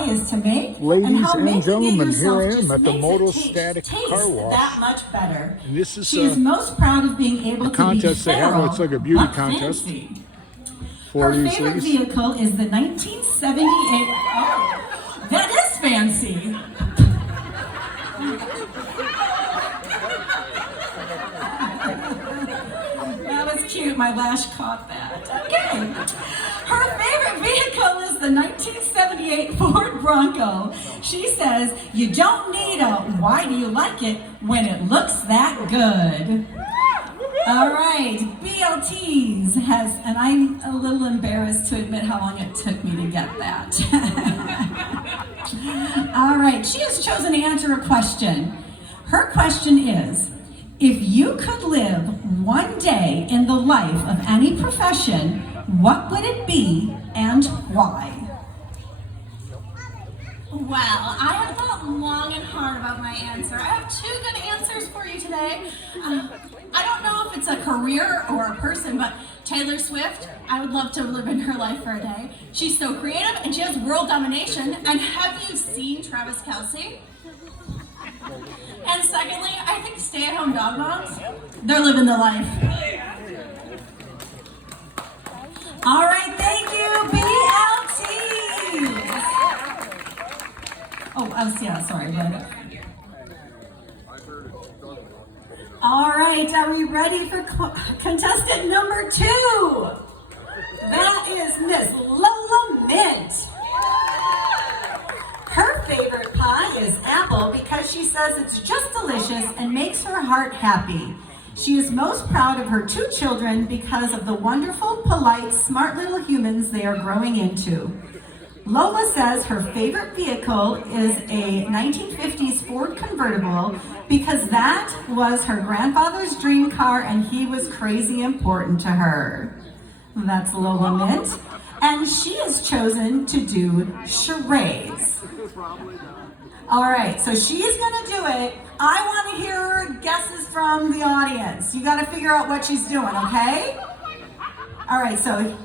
pie is to make, Ladies and how and making gentlemen, it yourself here I am just at the makes Moto it Static taste Car Wash. that much better. And this is She is most proud of being able to be contest they have. feral, It's like a beauty but contest fancy. for Her these favorite ladies. vehicle is the 1978. Oh, that is fancy. That was cute. My lash caught that. Okay. Her favorite vehicle is the 1978 Ford Bronco. She says, "You don't need a why do you like it when it looks that good." All right, BLTs has, and I'm a little embarrassed to admit how long it took me to get that. All right, she has chosen to answer a question. Her question is, if you could live one day in the life of any profession, what would it be and why? Well, I have thought long and hard about my answer. I have two good answers for you today. I don't know if it's a career or a person, but Taylor Swift, I would love to live in her life for a day. She's so creative and she has world domination. And have you seen Travis Kelce? And secondly, I think stay-at-home dog moms, they're living the life. All right, thank you, BLTs. Oh, yeah, sorry, right. All right, are we ready for contestant number 2? That is Miss Lola Mint. Her favorite pie is apple because she says it's just delicious and makes her heart happy. She is most proud of her 2 children because of the wonderful, polite, smart little humans they are growing into. Lola says her favorite vehicle is a 1950s Ford convertible because that was her grandfather's dream car and he was crazy important to her. That's Lola Mint. And she has chosen to do charades. All right, so she is going to do it. I want to hear guesses from the audience. You got to figure out what she's doing, okay? All right, so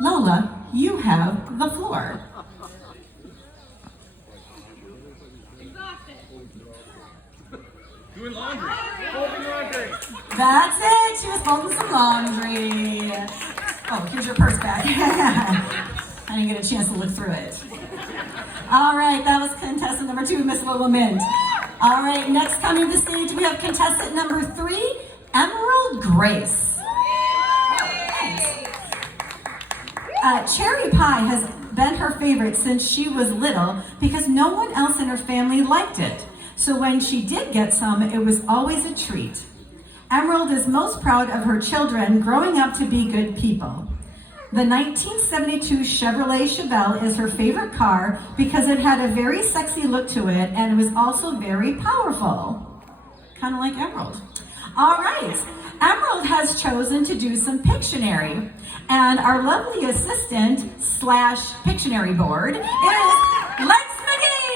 Lola, you have the floor. Doing laundry. Folding laundry. That's it. She was folding some laundry. Oh, here's your purse back. I didn't get a chance to look through it. All right, that was contestant number 2, Miss Lola Mint. All right, next coming to the stage, we have contestant number 3, Emerald Grace. Cherry pie has been her favorite since she was little because no one else in her family liked it. So when she did get some, it was always a treat. Emerald is most proud of her children growing up to be good people. The 1972 Chevrolet Chevelle is her favorite car because it had a very sexy look to it and it was also very powerful. Kind of like Emerald. All right, Emerald has chosen to do some Pictionary. And our lovely assistant / Pictionary board is Lex McGee.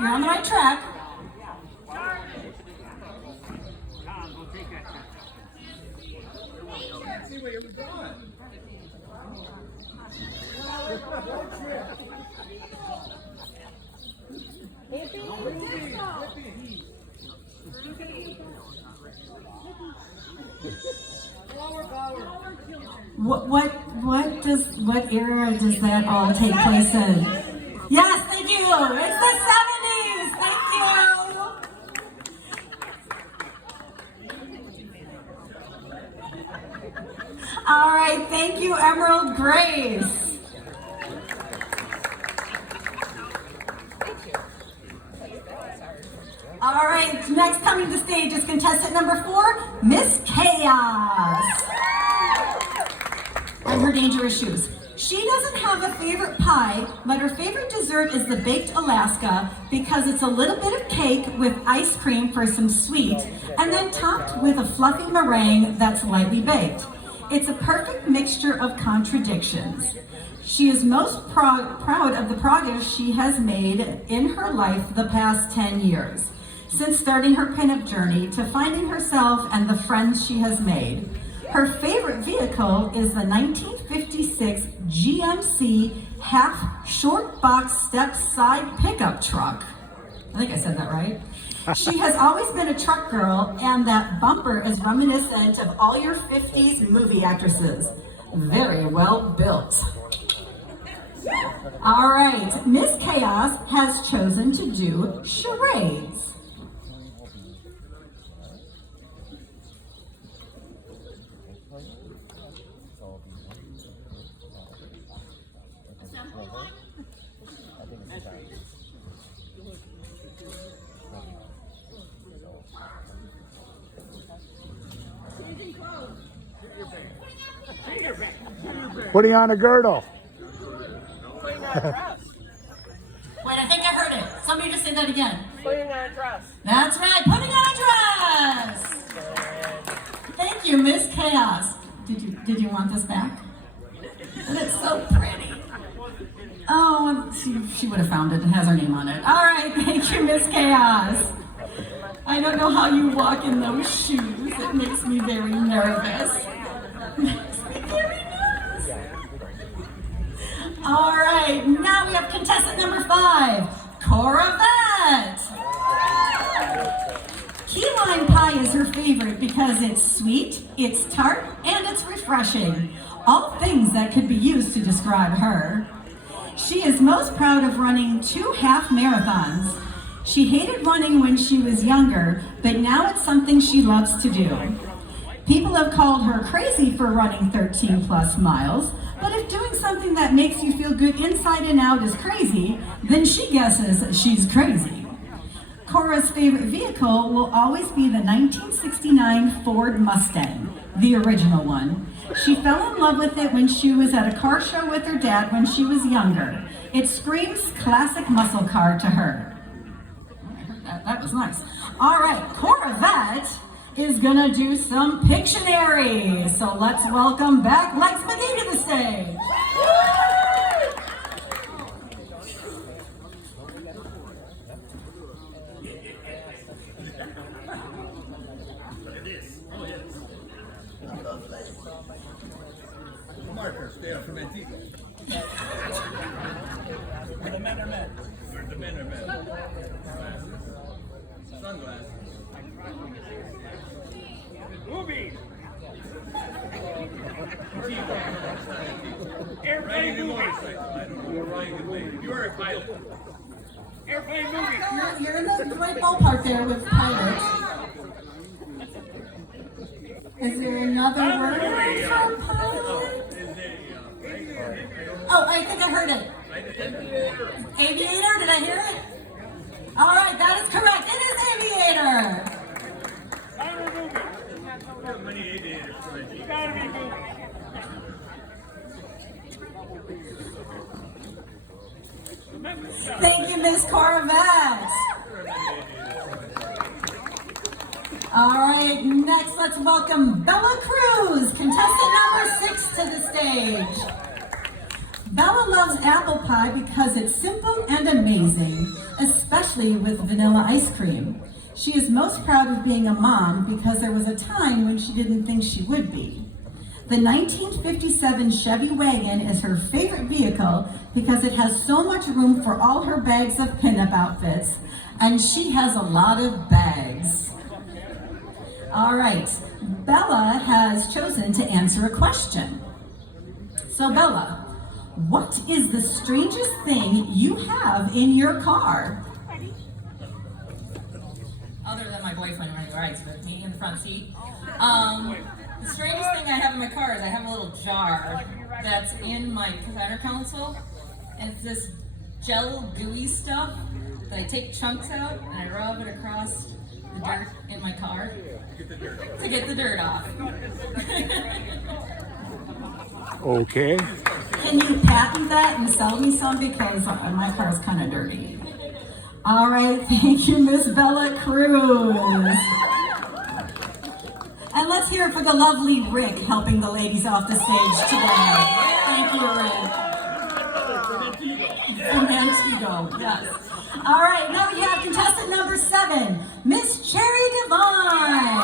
You're on the right track. See where you're going. What era does that all take place in? Yes, thank you. It's the 70s. Thank you. All right, thank you, Emerald Grace. All right, next coming to the stage is contestant number 4, Miss Chaos. And her dangerous shoes. She doesn't have a favorite pie, but her favorite dessert is the baked Alaska because it's a little bit of cake with ice cream for some sweet, and then topped with a fluffy meringue that's lightly baked. It's a perfect mixture of contradictions. She is most proud of the progress she has made in her life the past 10 years, since starting her pinup journey to finding herself and the friends she has made. Her favorite vehicle is the 1956 GMC half short box step side pickup truck. I think I said that right. She has always been a truck girl, and that bumper is reminiscent of all your 50s movie actresses. Very well built. All right, Miss Chaos has chosen to do charades. Putting on a girdle. Putting on a dress. Wait, I think I heard it. Somebody just say that again. Putting on a dress. That's right, putting on a dress. Thank you, Miss Chaos. Did you want this back? And it's so pretty. Oh, she would have found it. It has her name on it. All right, thank you, Miss Chaos. I don't know how you walk in those shoes. It makes me very nervous. All right, now we have contestant number 5, Corvette. Key lime pie is her favorite because it's sweet, it's tart, and it's refreshing. All things that could be used to describe her. She is most proud of running 2 half marathons. She hated running when she was younger, but now it's something she loves to do. People have called her crazy for running 13 plus miles, but if doing something that makes you feel good inside and out is crazy, then she guesses she's crazy. Cora's favorite vehicle will always be the 1969 Ford Mustang, the original one. She fell in love with it when she was at a car show with her dad when she was younger. It screams classic muscle car to her. That was nice. All right, Corvette is gonna do some Pictionary. So let's welcome back Lex McGee to the stage. Marker, stay up from Antigua. Where the men are men. Where the men are men. Sunglasses. Movie. Airplane movie. You are a pilot. Airplane movie. You're in the right ballpark there with pilots. Is there another word for pilot? Oh, I think I heard it. Aviator, did I hear it? All right, that is correct. It is aviator. How many aviators? You gotta be moving. Thank you, Miss Corvette. All right, next let's welcome Bella Cruz, contestant number 6 to the stage. Bella loves apple pie because it's simple and amazing, especially with vanilla ice cream. She is most proud of being a mom because there was a time when she didn't think she would be. The 1957 Chevy wagon is her favorite vehicle because it has so much room for all her bags of pinup outfits, and she has a lot of bags. All right, Bella has chosen to answer a question. So Bella, what is the strangest thing you have in your car? Other than my boyfriend when he rides with me in the front seat. The strangest thing I have in my car is I have a little jar that's in my center console, and it's this gel gooey stuff that I take chunks out and I rub it across the dirt in my car to get the dirt off. Okay. Can you patent that and sell me some because my car's kind of dirty? All right, thank you, Miss Bella Cruz. And let's hear it for the lovely Rick helping the ladies off the stage today. Thank you, Rick. From Antigo, yes. All right, now we have contestant number 7, Miss Cherry Divine.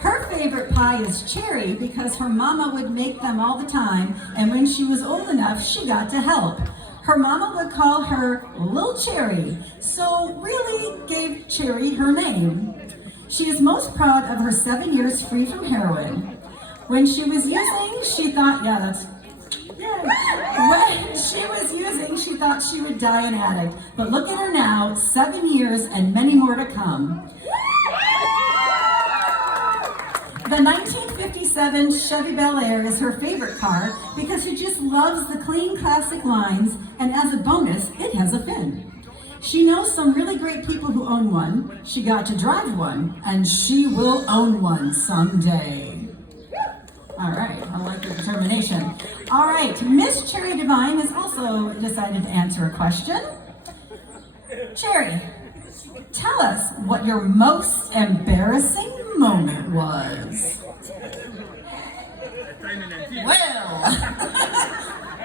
Her favorite pie is cherry because her mama would make them all the time, and when she was old enough, she got to help. Her mama would call her Little Cherry, so really gave Cherry her name. She is most proud of her 7 years free from heroin. When she was using, she thought, when she was using, she thought she would die an addict. But look at her now, 7 years and many more to come. The 1957 Chevy Bel Air is her favorite car because she just loves the clean classic lines, and as a bonus, it has a fin. She knows some really great people who own one. She got to drive one, and she will own one someday. All right, I like your determination. All right, Miss Cherry Divine has also decided to answer a question. Cherry, tell us what your most embarrassing moment was. Well,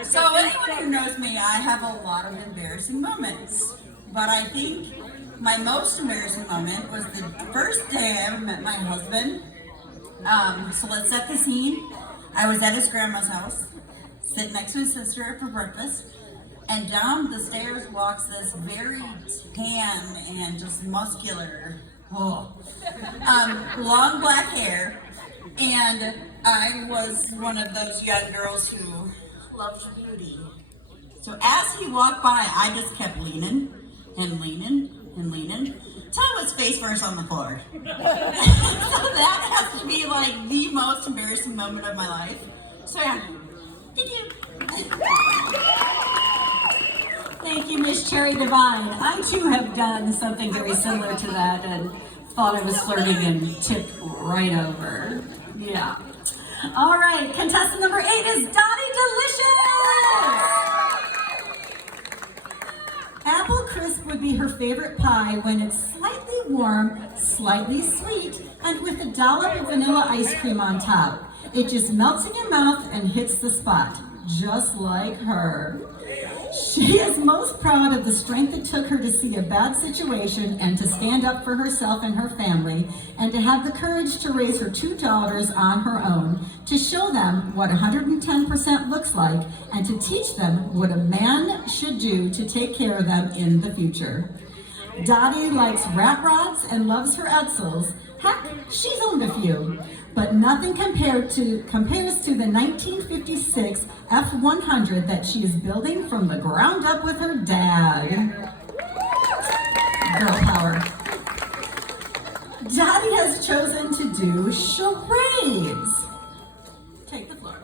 so anyone who knows me, I have a lot of embarrassing moments. But I think my most embarrassing moment was the first day I ever met my husband. So let's set the scene. I was at his grandma's house, sitting next to his sister for breakfast, and down the stairs walks this very tan and just muscular, long black hair, and I was one of those young girls who loves beauty. So as he walked by, I just kept leaning and leaning and leaning till I was face first on the floor. So that has to be like the most embarrassing moment of my life. So yeah, thank you. Thank you, Miss Cherry Divine. I too have done something very similar to that and thought I was flirting and tipped right over. Yeah. All right, contestant number 8 is Dottie Delicious. Apple Crisp would be her favorite pie when it's slightly warm, slightly sweet, and with a dollop of vanilla ice cream on top. It just melts in your mouth and hits the spot, just like her. She is most proud of the strength it took her to see a bad situation and to stand up for herself and her family, and to have the courage to raise her 2 daughters on her own, to show them what 110% looks like, and to teach them what a man should do to take care of them in the future. Dottie likes rat rods and loves her Edsels. Heck, she's owned a few. But nothing compares to the 1956 F100 that she is building from the ground up with her dad. Girl power. Dottie has chosen to do charades. Take the floor.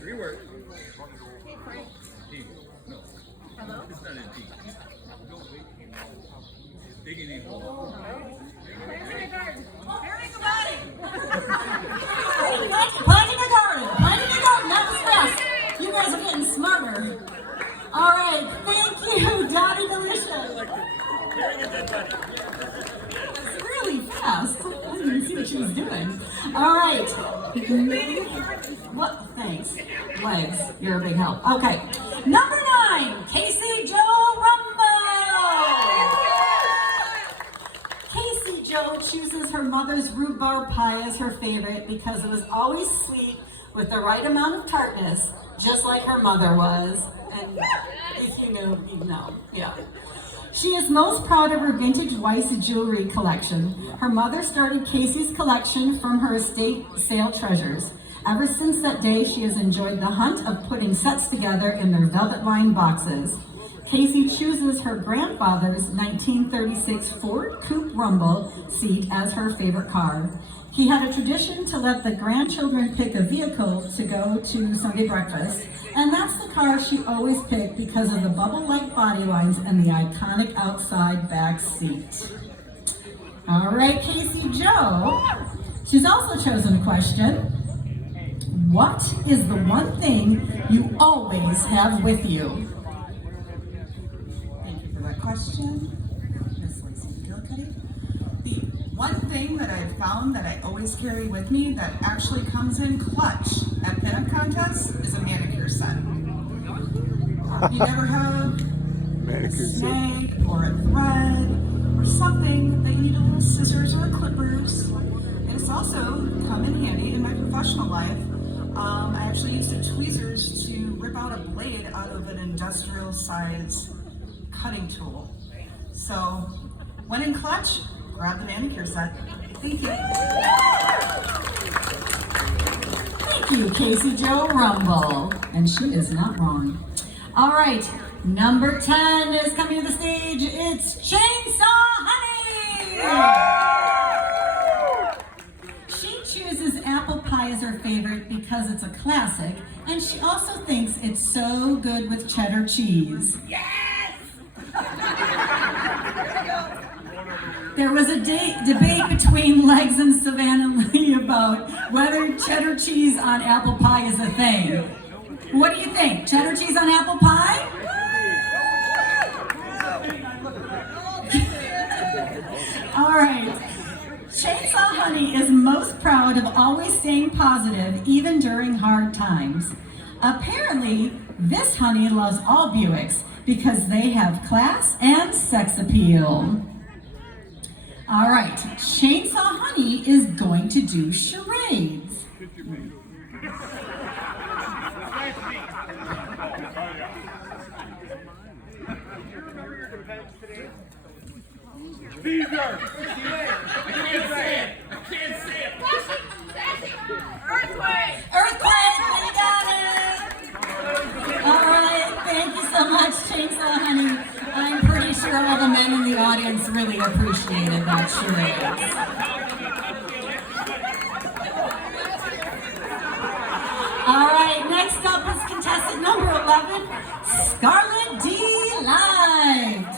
3 words. T. No. Hello? It's not a T. Digging in. Planting the garden, not the stress. You guys are getting smarter. All right, thank you, Dottie Delicious. That's really fast. I didn't even see what she was doing. All right. What? Thanks. Legs, you're a big help. Okay, number 9, Casey Joe Rumble. Casey Joe chooses her mother's rhubarb pie as her favorite because it was always sweet with the right amount of tartness, just like her mother was. And if you knew, you'd know. Yeah. She is most proud of her vintage Weiss jewelry collection. Her mother started Casey's collection from her estate sale treasures. Ever since that day, she has enjoyed the hunt of putting sets together in their velvet-lined boxes. Casey chooses her grandfather's 1936 Ford Coupe Rumble seat as her favorite car. He had a tradition to let the grandchildren pick a vehicle to go to Sunday breakfast, and that's the car she always picked because of the bubble-like body lines and the iconic outside back seat. All right, Casey Joe. She's also chosen a question. What is the one thing you always have with you? Thank you for that question, Miss Lacey McGillicuddy. The one thing that I've found that I always carry with me that actually comes in clutch at pinup contests is a manicure set. You never have a snag or a thread or something that you need a little scissors or clippers. And it's also come in handy in my professional life. I actually used the tweezers to rip out a blade out of an industrial size cutting tool. So when in clutch, grab the manicure set. Thank you. Thank you, Casey Jo Rumble. And she is not wrong. All right, number 10 is coming to the stage. It's Chainsaw Honey. She chooses apple pie as her favorite because it's a classic, and she also thinks it's so good with cheddar cheese. There was a debate between Legs and Savannah Lee about whether cheddar cheese on apple pie is a thing. What do you think? Cheddar cheese on apple pie? All right. Chainsaw Honey is most proud of always staying positive, even during hard times. Apparently, this honey loves all Buicks because they have class and sex appeal. All right, Chainsaw Honey is going to do charades. Caesar! I can't say it! Earthquake! Earthquake, you got it! All right, thank you so much, Chainsaw Honey. I'm pretty sure all the men in the audience really appreciated that charade. All right, next up is contestant number 11, Scarlett Delight.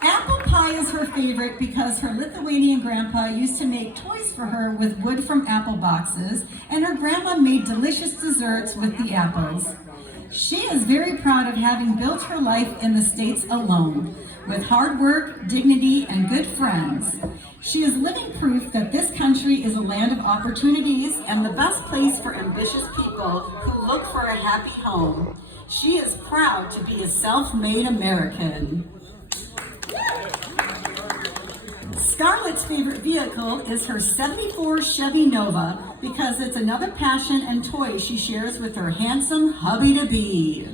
Apple pie is her favorite because her Lithuanian grandpa used to make toys for her with wood from apple boxes, and her grandma made delicious desserts with the apples. She is very proud of having built her life in the States alone, with hard work, dignity, and good friends. She is living proof that this country is a land of opportunities and the best place for ambitious people who look for a happy home. She is proud to be a self-made American. Scarlett's favorite vehicle is her '74 Chevy Nova because it's another passion and toy she shares with her handsome hubby-to-be.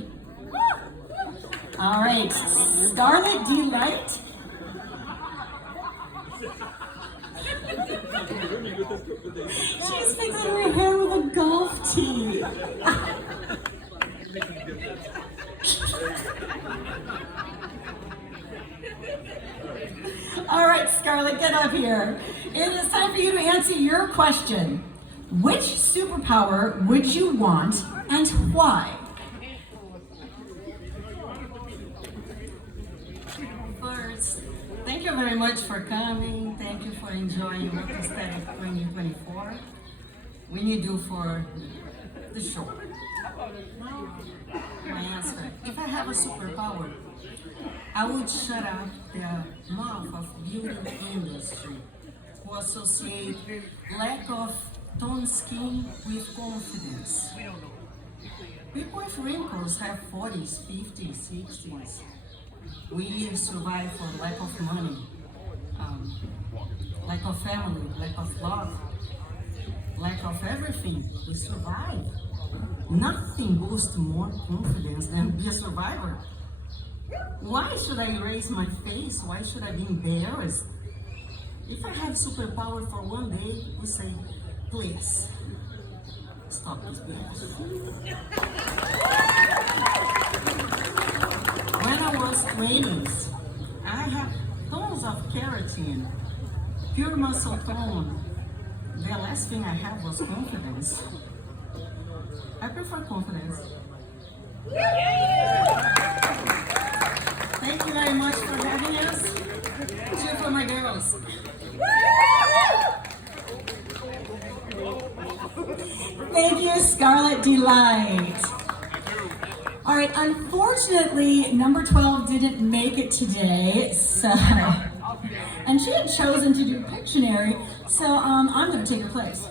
All right, Scarlett Delight. She's fixing her hair with a golf tee. All right, Scarlett, get up here. It is time for you to answer your question. Which superpower would you want and why? First, thank you very much for coming. Thank you for enjoying what the Aesthetic 2024 when you do for the show. Now, my answer. If I have a superpower, I would shut up the mouth of beauty industry who associate lack of toned skin with confidence. People with wrinkles have 40s, 50s, 60s. We survive for lack of money, lack of family, lack of love, lack of everything. We survive. Nothing boosts more confidence than be a survivor. Why should I erase my face? Why should I be embarrassed? If I have superpower for one day, we say, please, stop this BS. When I was 20s, I had tons of keratin, pure muscle tone. The last thing I had was confidence. I prefer confidence. Thank you very much for having us. Cheer for my girls. Thank you, Scarlet Delight. All right, unfortunately, number 12 didn't make it today, so, and she had chosen to do Pictionary, so I'm going to take her place.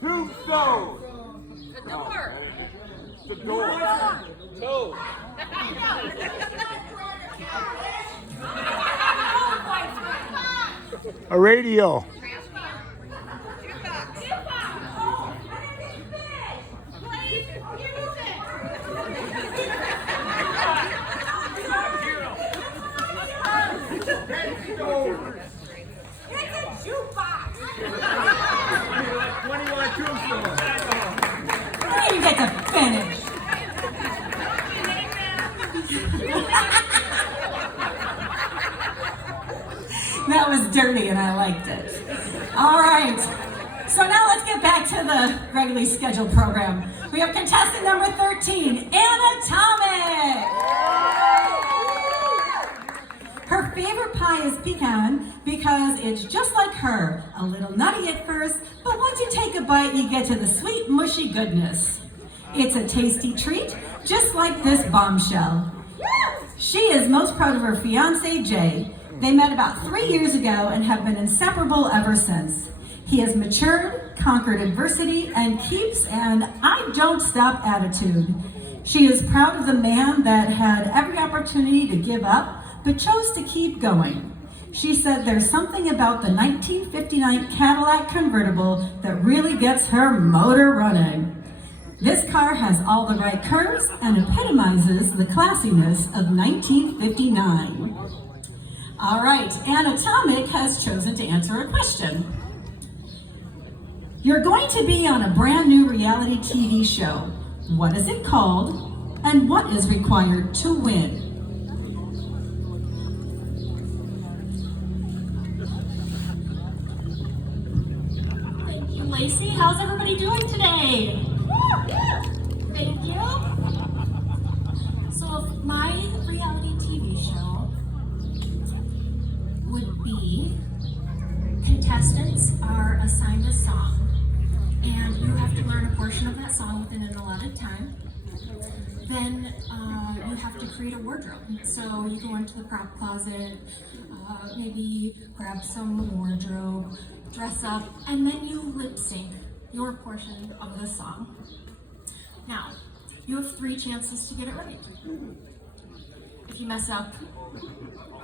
Tombstone. The door. The door. Toe. A radio. You get to finish. That was dirty and I liked it. All right. So now let's get back to the regularly scheduled program. We have contestant number 13, Anatomic. Her favorite pie is pecan because it's just like her, a little nutty at first, but once you take a bite, you get to the sweet, mushy goodness. It's a tasty treat, just like this bombshell. She is most proud of her fiancé, Jay. They met about 3 years ago and have been inseparable ever since. He has matured, conquered adversity, and keeps an I don't stop attitude. She is proud of the man that had every opportunity to give up, but chose to keep going. She said there's something about the 1959 Cadillac convertible that really gets her motor running. This car has all the right curves and epitomizes the classiness of 1959. All right, Anatomic has chosen to answer a question. You're going to be on a brand new reality TV show. What is it called, and what is required to win? Thank you, Lacey. How's everybody doing today? Thank you. So my reality TV show would be contestants are assigned a song and you have to learn a portion of that song within an allotted time. Then you have to create a wardrobe. So you go into the prop closet, maybe grab some wardrobe, dress up, and then you lip sync your portion of the song. Now, you have 3 chances to get it right. If you mess up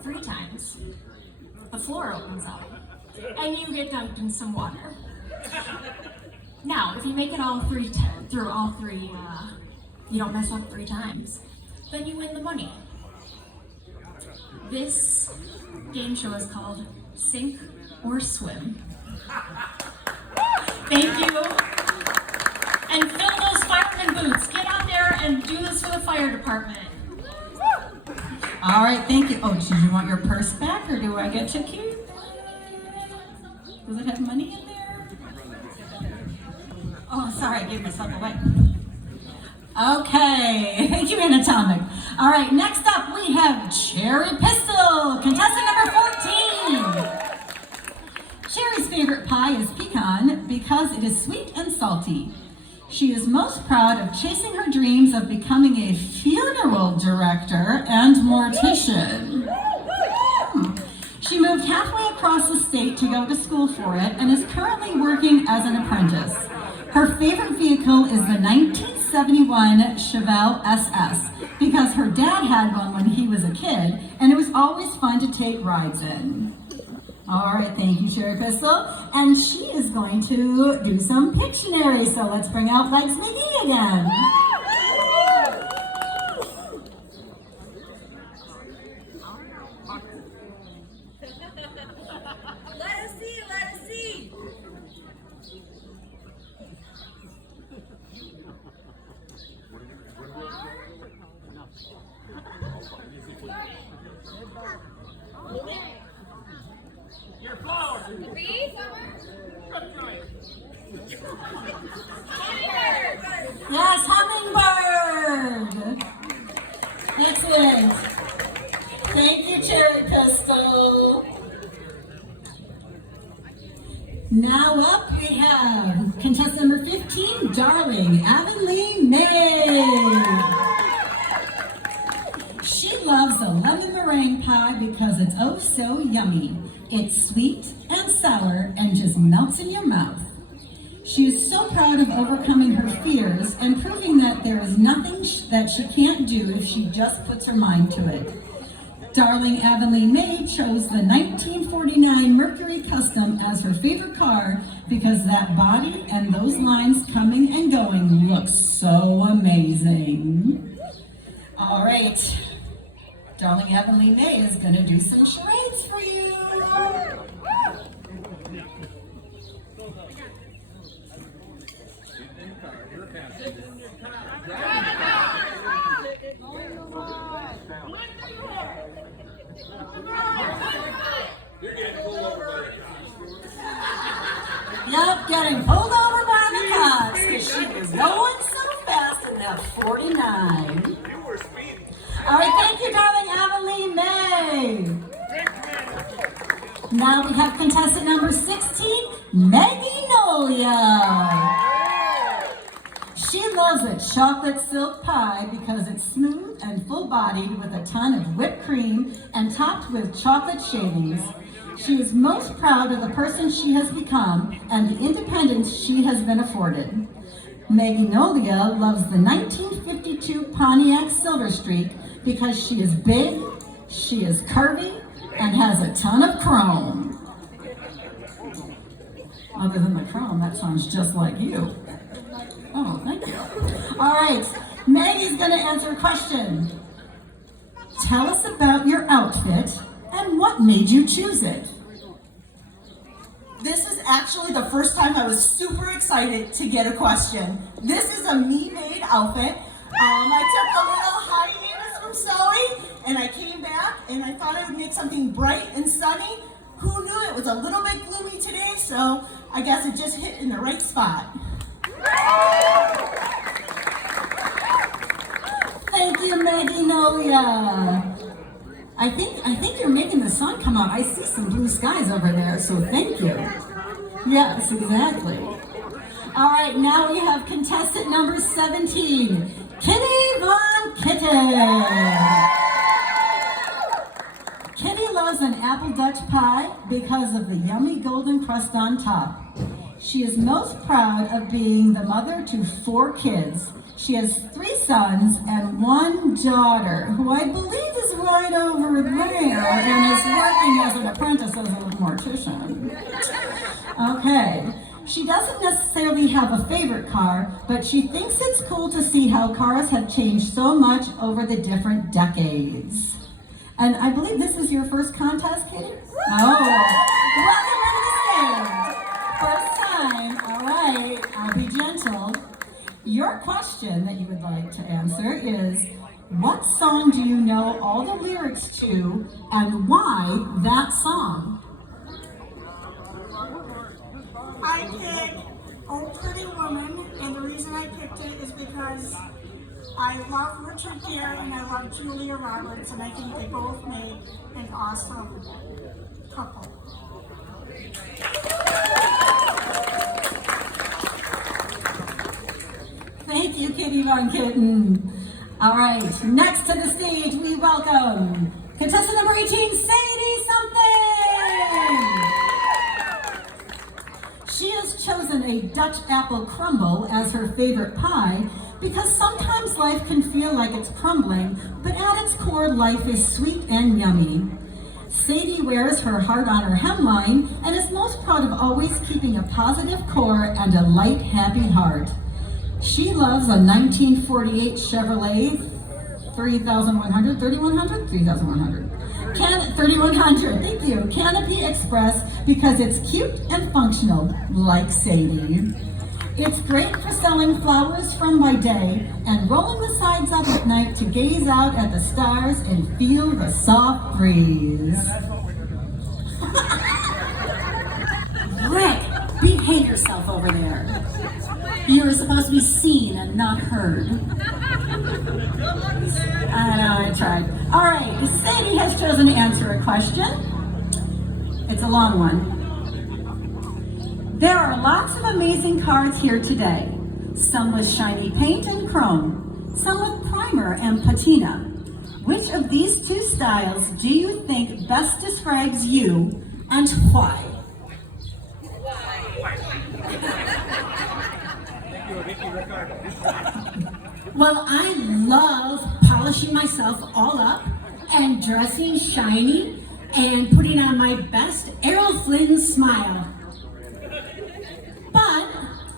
3 times, the floor opens up and you get dunked in some water. Now, if you make it all 3 through all 3, you don't mess up 3 times, then you win the money. This game show is called Sink or Swim. Thank you. And fill those fireman boots. Get out there and do this for the fire department. All right, thank you. Oh, did you want your purse back, or do I get to keep it? Does it have money in there? Oh, sorry, I gave myself away. Okay, thank you, Anatomic. All right, next up we have Cherry Pistol, contestant number 14. Cherry's favorite pie is pecan because it is sweet and salty. She is most proud of chasing her dreams of becoming a funeral director and mortician. She moved halfway across the state to go to school for it and is currently working as an apprentice. Her favorite vehicle is the 1971 Chevelle SS because her dad had one when he was a kid and it was always fun to take rides in. All right, thank you, Cherry Pistol. And she is going to do some Pictionary, so let's bring out Legs McGee again. Let us see, let us see. Yes, hummingbird. Excellent. Thank you, Cherry Pistol. Now up we have contestant number 15, Darling Avonlea May. She loves a lemon meringue pie because it's oh so yummy. It's sweet and sour and just melts in your mouth. She is so proud of overcoming her fears and proving that there is nothing that she can't do if she just puts her mind to it. Darling Avonlea May chose the 1949 Mercury Custom as her favorite car because that body and those lines coming and going look so amazing. All right, Darling Avonlea May is going to do some charades for you. Yep, getting pulled over by the cops because she was going so fast in that 49. All right, thank you, Darling Avonlea May. Now we have contestant number 16, Maggie Nolia. She loves a chocolate silk pie because it's smooth and full-bodied with a ton of whipped cream and topped with chocolate shavings. She is most proud of the person she has become and the independence she has been afforded. Maggie Nolia loves the 1952 Pontiac Silver Streak because she is big, she is curvy, and has a ton of chrome. Other than the chrome, that sounds just like you. Oh, thank you. All right, Maggie's gonna answer a question. Tell us about your outfit and what made you choose it? This is actually the first time I was super excited to get a question. This is a me-made outfit. I took a little hiatus from sewing and I came back and I thought I would make something bright and sunny. Who knew it was a little bit gloomy today, so I guess it just hit in the right spot. Thank you, Maggie Nolia. I think you're making the sun come out. I see some blue skies over there, so thank you. Yes, exactly. All right, now we have contestant number 17, Kitty Von Kitten. Kitty loves an apple Dutch pie because of the yummy golden crust on top. She is most proud of being the mother to 4 kids. She has 3 sons and 1 daughter, who I believe is right over there and is working as an apprentice as a mortician. Okay, she doesn't necessarily have a favorite car, but she thinks it's cool to see how cars have changed so much over the different decades. And I believe this is your first contest, Kitty? Oh, welcome to the stage. First time, all right, I'll be gentle. Your question that you would like to answer is, what song do you know all the lyrics to and why that song? I picked Oh Pretty Woman, and the reason I picked it is because I love Richard Gere and I love Julia Roberts, and I think they both made an awesome couple. Thank you, Kitty Von Kitten. All right, next to the stage, we welcome contestant number 18, Sadie Something. She has chosen a Dutch apple crumble as her favorite pie because sometimes life can feel like it's crumbling, but at its core, life is sweet and yummy. Sadie wears her heart on her hemline and is most proud of always keeping a positive core and a light, happy heart. She loves a 1948 Chevrolet 3100, 3100, 3100. 3100, thank you, Canopy Express because it's cute and functional, like Sadie. It's great for selling flowers from by day and rolling the sides up at night to gaze out at the stars and feel the soft breeze. Rick, Behave yourself over there. You're supposed to be seen and not heard. I know, I tried. All right, Sadie has chosen to answer a question. It's a long one. There are lots of amazing cars here today. Some with shiny paint and chrome, some with primer and patina. Which of these two styles do you think best describes you and why? Well, I love polishing myself all up and dressing shiny and putting on my best Errol Flynn smile. But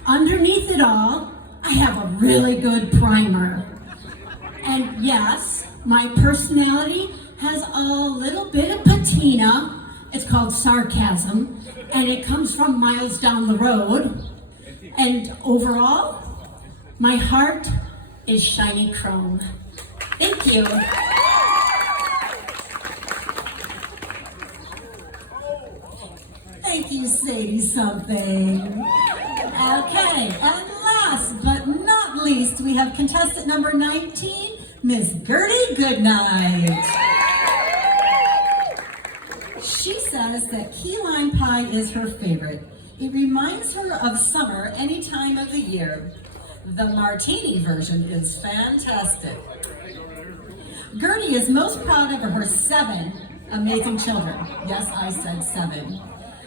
underneath it all, I have a really good primer. And yes, my personality has a little bit of patina. It's called sarcasm, and it comes from miles down the road. And overall, my heart is shiny chrome. Thank you. Thank you, Sadie something. Okay, and last but not least, we have contestant number 19, Miss Gertie Goodnight. She says that key lime pie is her favorite. It reminds her of summer any time of the year. The martini version is fantastic. Gertie is most proud of her 7 amazing children. Yes, I said 7.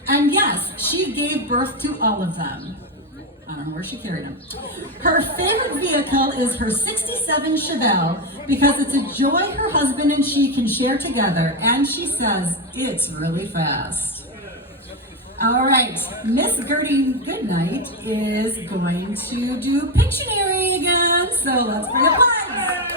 And yes, she gave birth to all of them. I don't know where she carried them. Her favorite vehicle is her 67 Chevelle because it's a joy her husband and she can share together, and she says it's really fast. All right, Miss Gertie Goodnight is going to do Pictionary again, so let's bring up flags.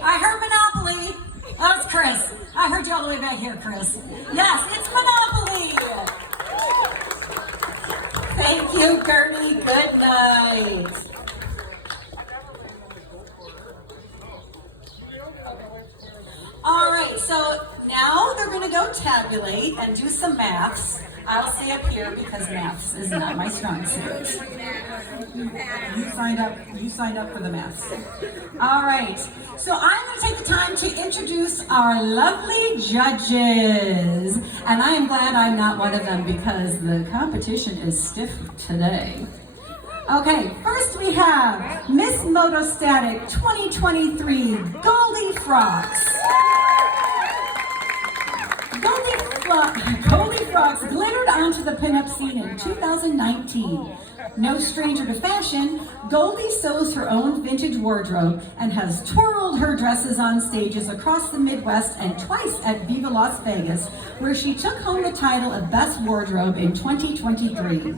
I heard Monopoly. Oh, it's Chris. I heard you all the way back here, Chris. Yes, it's Monopoly. Thank you, Gertie. Good night. All right, so now they're going to go tabulate and do some maths. I'll stay up here because maths is not my strong suit. You signed up for the maths. All right, so I'm going to take the time to introduce our lovely judges. And I am glad I'm not one of them because the competition is stiff today. Okay, first we have Miss Motostatic 2023 Goldie Frocks. Goldie Frocks glittered onto the pinup scene in 2019. No stranger to fashion, Goldie sews her own vintage wardrobe and has twirled her dresses on stages across the Midwest and twice at Viva Las Vegas, where she took home the title of Best Wardrobe in 2023.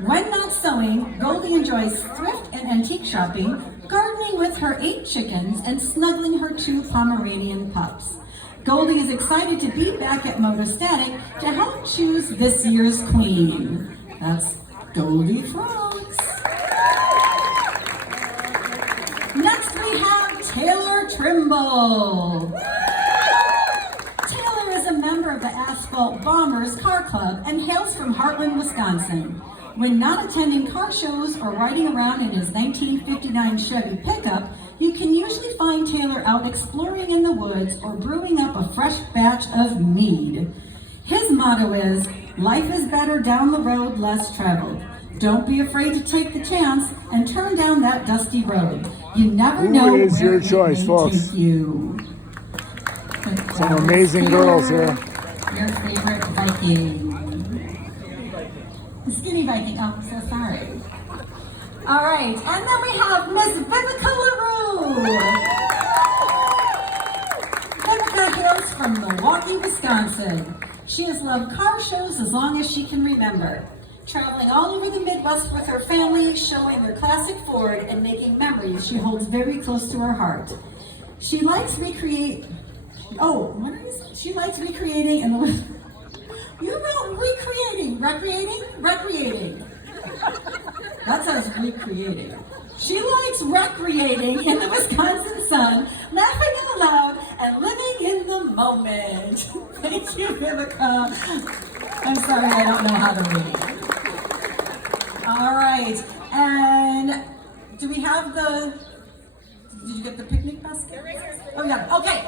When not sewing, Goldie enjoys thrift and antique shopping, gardening with her 8 chickens, and snuggling her 2 Pomeranian pups. Goldie is excited to be back at Motostatic to help choose this year's queen. That's Goldie Frocks. Next we have Taylor Trimble. Taylor is a member of the Asphalt Bombers Car Club and hails from Heartland, Wisconsin. When not attending car shows or riding around in his 1959 Chevy pickup, you can usually find Taylor out exploring in the woods or brewing up a fresh batch of mead. His motto is, life is better down the road less traveled. Don't be afraid to take the chance and turn down that dusty road. You never know Who is where your choice, it may folks? take you. Some amazing girls here. Your favorite Viking. The skinny Viking. Oh, I'm so sorry. All right, and then we have Miss Vivica LaRue. Vivica hails from Milwaukee, Wisconsin. She has loved car shows as long as she can remember, traveling all over the Midwest with her family, showing their classic Ford and making memories she holds very close to her heart. She likes recreating and you wrote recreating. That says recreating. She likes recreating in the Wisconsin sun, laughing out loud, and living in the moment. Thank you, Vivica. I'm sorry, I don't know how to read. All right, and do we have did you get the picnic basket? Oh, yeah, okay.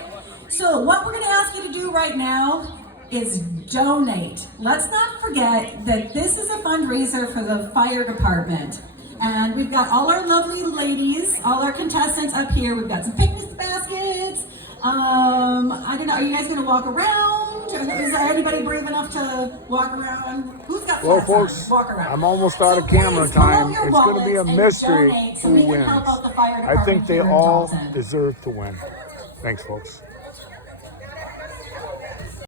So what we're gonna ask you to do right now is donate. Let's not forget that this is a fundraiser for the fire department. And we've got all our lovely ladies, all our contestants up here. We've got some picnic baskets. I don't know, are you guys gonna walk around? Is there anybody brave enough to walk around? Who's got Well, flats on? folks, Walk around. I'm almost out of camera please pull out time. your It's going to be a wallets and mystery donate so who we can wins. help out the fire I think department they here in all Dalton. deserve to win. Thanks, folks.